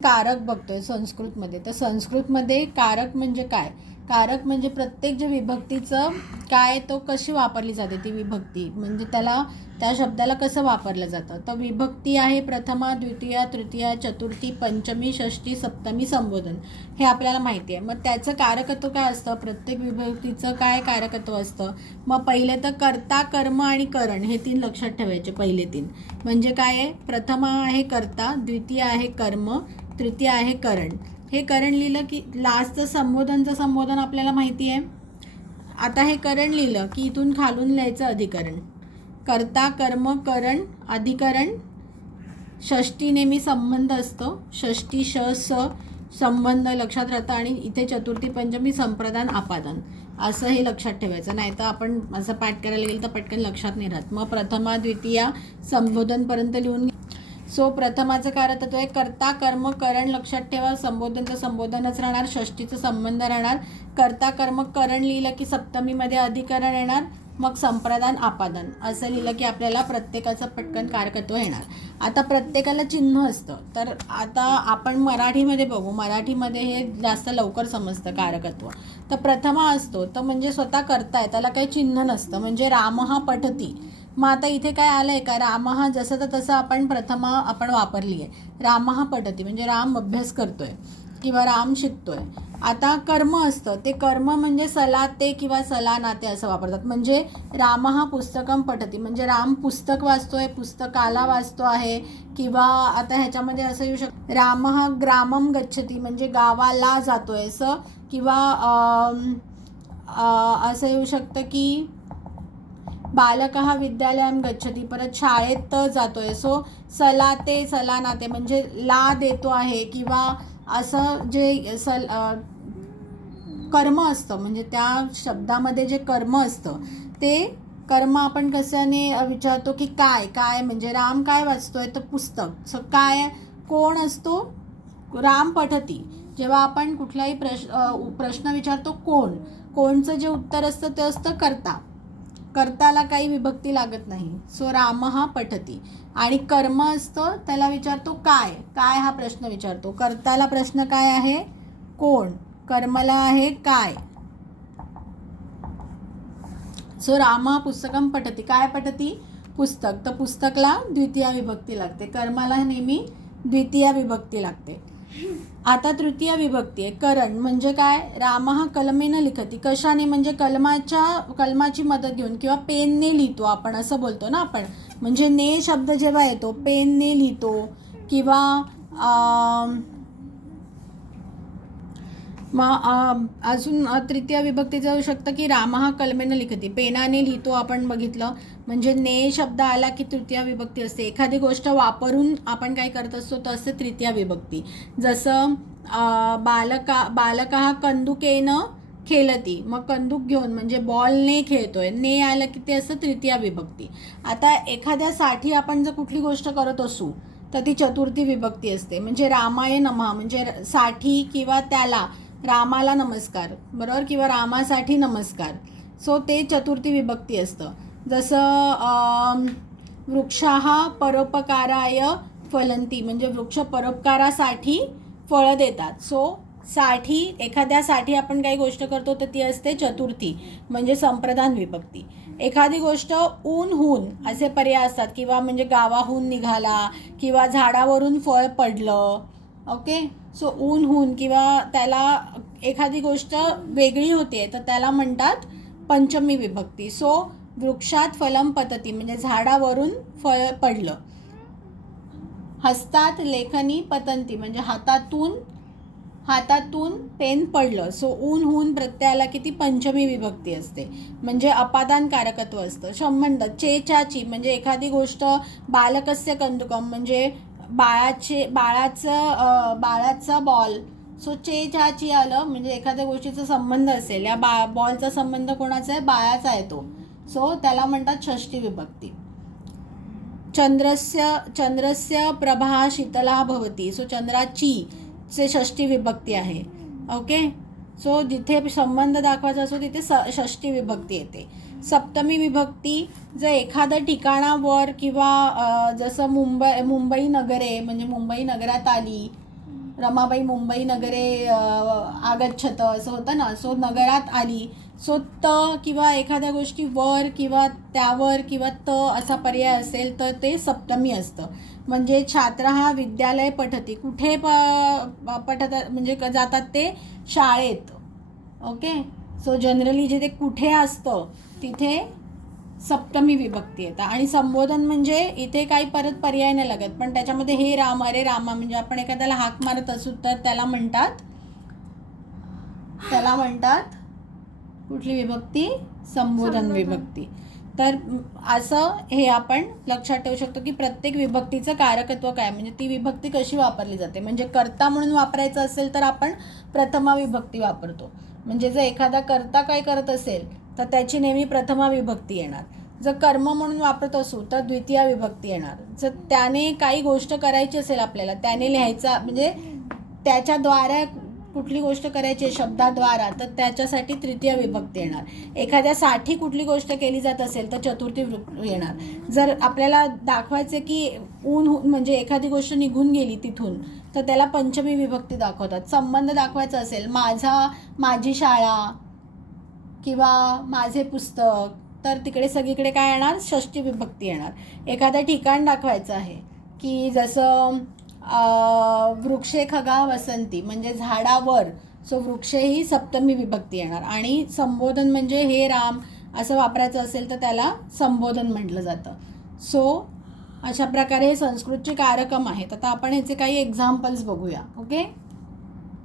कारक बघतोय संस्कृतमध्ये. तर संस्कृतमध्ये कारक म्हणजे काय? कारक म्हणजे प्रत्येक जे विभक्तीचं काय तो कशी वापरली जाते ती विभक्ती? म्हणजे त्याला त्या शब्दाला कसं वापरलं जातं? तर विभक्ती आहे प्रथमा द्वितीया तृतीया चतुर्थी पंचमी षष्टी सप्तमी संबोधन. हे आपल्याला माहिती आहे. मग त्याचं कारकत्व काय असतं? प्रत्येक विभक्तीचं काय कारकत्व असतं? मग पहिले तर कर्ता कर्म आणि करण हे तीन लक्षात ठेवायचे पहिले तीन. म्हणजे काय आहे? प्रथमा आहे कर्ता द्वितीय आहे कर्म तृतीय आहे करण. हे करण लिहिलं की लास्टचं संबोधनचं संबोधन आपल्याला माहिती आहे. आता हे करण लिहिलं की इथून खालून लिहायचं अधिकरण. कर्ता कर्म करण अधिकरण षष्टी नेहमी संबंध असतो. षष्टी श स संबंध लक्षात राहतं आणि इथे चतुर्थी पंचमी संप्रदान आपादन. असं हे लक्षात ठेवायचं. नाही तर आपण असं पाठ करायला गेलं तर पटकन लक्षात नाही राहत. मग प्रथमा द्वितीया संबोधनपर्यंत लिहून सो प्रथमाचं कारतत्व आहे कर्ता कर्म करण लक्षात ठेवा संबोधनचं संबोधनच राहणार षष्टीचं संबंध राहणार. कर्ता कर्म करण लिहिलं की सप्तमीमध्ये अधिकरण येणार मग संप्रदान आपादन. असं लिहिलं की आपल्याला प्रत्येकाचं पटकन कारकत्व येणार. आता प्रत्येकाला चिन्ह असतं. तर आता आपण मराठीमध्ये बघू. मराठीमध्ये हे जास्त लवकर समजतं कारकत्व. तर प्रथमा असतो. तर म्हणजे स्वतः करताय त्याला काही चिन्ह नसतं. म्हणजे राम हा पठती. मग आता इथे काय आलं आहे का? राम हा जसं तर तसं आपण प्रथमा आपण वापरली आहे राम हा पटती म्हणजे राम अभ्यास करतोय किंवा राम शिकतोय. आता कर्म असतं. ते कर्म म्हणजे सलाते किंवा सलानाते असं वापरतात. म्हणजे राम हा पुस्तकम पठती म्हणजे राम पुस्तक वाचतोय पुस्तकाला वाचतो आहे किंवा आता ह्याच्यामध्ये असं येऊ शकतं. राम हा ग्रामम गच्छती म्हणजे गावाला जातोय असं किंवा असं येऊ शकतं की बालक हा विद्यालयात गच्छती परत शाळेत जातोय. सो सला ते सलानाते म्हणजे ला देतो आहे किंवा असं जे सल कर्म असतं म्हणजे त्या शब्दामध्ये जे कर्म असतं ते कर्म आपण कशाने विचारतो की काय काय म्हणजे राम काय वाचतोय तर पुस्तक. सो काय कोण असतो? राम पठती. जेव्हा आपण कुठलाही प्रश्न प्रश्न विचारतो कोण कोणचं जे उत्तर असतं ते असतं कर्ता. कर्ताला काही विभक्ती लागत नाही. सो राम हा पठती. आणि कर्म असतं त्याला विचारतो काय? काय हा प्रश्न विचारतो? कर्ताला प्रश्न काय आहे? कोण? कर्मला आहे काय? सो राम पुस्तकम पठती. काय पठती? पुस्तक. तर पुस्तकला द्वितीय विभक्ती लागते. कर्माला नेहमी द्वितीय विभक्ती लागते. आता तृतीय विभक्ती आहे. करण म्हणजे काय? राम हा कलमेनं लिखती. कशाने? म्हणजे कलमाच्या कलमाची मदत घेऊन किंवा पेनने लिहितो आपण असं बोलतो ना आपण. म्हणजे ने शब्द जेव्हा येतो पेनने लिहितो किंवा मग अजून तृतीय विभक्ती जाऊ शकतं की राम हा कलमेनं लिखते. पेनाने लिहितो आपण बघितलं. म्हणजे ने शब्द आला की तृतीय विभक्ती असते. एखादी गोष्ट वापरून आपण काय करत असतो तर असते तृतीय विभक्ती. जसं बालका बालका हा कंदुकेनं खेळती. मग कंदूक घेऊन म्हणजे बॉलने खेळतोय. ने आलं की ते असं तृतीय विभक्ती. आता एखाद्यासाठी आपण जर कुठली गोष्ट करत असू तर ती चतुर्थी विभक्ती असते. म्हणजे रामाय नमा. म्हणजे र- साठी किंवा त्याला रामाला नमस्कार. बरोबर किंवा रामासाठी नमस्कार. सो ते चतुर्थी विभक्ती असतं. जसं वृक्षाः परोपकाराय फलंती म्हणजे वृक्ष परोपकारासाठी फळं देतात. सो साठी एखाद्यासाठी आपण काही गोष्ट करतो तर ती असते चतुर्थी. म्हणजे संप्रदान विभक्ती. एखादी गोष्ट ऊन हून असे पर्याय असतात. किंवा म्हणजे गावाहून निघाला किंवा झाडावरून फळ पडलं. ओके सो ऊन हून किंवा त्याला एखादी गोष्ट वेगळी होते तर त्याला म्हणतात पंचमी विभक्ती. सो वृक्षात फलम पतती म्हणजे झाडावरून फळ पडलं. हस्तात लेखनी पतंती म्हणजे हातातून हातातून पेन पडलं. सो ऊन हून प्रत्ययाला किती पंचमी विभक्ती असते. म्हणजे अपादान कारकत्व असतं. संबंध चेचाची म्हणजे एखादी गोष्ट बालकस्य कंदुकम म्हणजे बाळाचे बाळाचं बाळाचा बॉल सो चेचाची आलं म्हणजे एखाद्या गोष्टीचा संबंध असेल या बा बॉलचा संबंध कोणाचा आहे? बाळाचा आहे तो. सो त्याला म्हणतात षष्टी विभक्ती. चंद्रस्य चंद्रस्य प्रभा शीतला भवती. सो चंद्राची चे षष्टी विभक्ती आहे. ओके सो जिथे संबंध दाखवायचा असतो तिथे स षष्टी विभक्ती येते. सप्तमी विभक्ती जर एखादं ठिकाणावर किंवा जसं मुंबई मुंबई नगरे म्हणजे मुंबई नगरात आली रमाबाई मुंबई नगरे आगच्छत असं होतं ना सो नगरात आली सो त किंवा एखाद्या गोष्टी वर किंवा त्यावर किंवा त असा पर्याय असेल तर ते सप्तमी असतं. म्हणजे छात्र हा विद्यालय पठती कुठे प पठत म्हणजे क- जातात ते शाळेत. ओके? सो जनरली जिथे कुठे असतं तिथे सप्तमी विभक्ती येतात आणि संबोधन म्हणजे इथे काही परत पर्याय नाही लागत. पण त्याच्यामध्ये हे राम अरे रामा म्हणजे आपण एखाद्याला हाक मारत असू तर त्याला म्हणतात त्याला म्हणतात कुठली विभक्ती? संबोधन. विभक्ती. तर असं हे आपण लक्षात ठेवू शकतो की प्रत्येक विभक्तीचं कारकत्व काय? म्हणजे ती विभक्ती कशी वापरली जाते? म्हणजे कर्ता म्हणून वापरायचं असेल तर आपण प्रथमा विभक्ती वापरतो. म्हणजे जर एखादा कर्ता काय करत असेल तर त्याची नेहमी प्रथमा विभक्ती येणार. जर कर्म म्हणून वापरत असू तर द्वितीय विभक्ती येणार. जर त्याने काही गोष्ट करायची असेल आपल्याला त्याने लिहायचा म्हणजे त्याच्याद्वारे कुठली गोष्ट करायची आहे शब्दाद्वारा तर त्याच्यासाठी तृतीय विभक्ती येणार. एखाद्यासाठी कुठली गोष्ट केली जात असेल तर चतुर्थी वृ- येणार. जर आपल्याला दाखवायचं की ऊन म्हणजे एखादी गोष्ट निघून गेली तिथून तर त्याला पंचमी विभक्ती दाखवतात. संबंध दाखवायचा असेल माझा माझी शाळा किंवा माझे पुस्तक तर तिकडे सगळीकडे काय येणार? षष्टी विभक्ती येणार. एखादं ठिकाण दाखवायचं आहे की जसं वृक्षे खगा वसंती म्हणजे झाडावर. सो वृक्षे ही सप्तमी विभक्ती येणार. आणि संबोधन म्हणजे हे राम असं वापरायचं असेल तर त्याला संबोधन म्हटलं जातं. सो अशा प्रकारे हे संस्कृतचे कार्यक्रम आहेत. आता आपण याचे काही एक्झाम्पल्स बघूया. ओके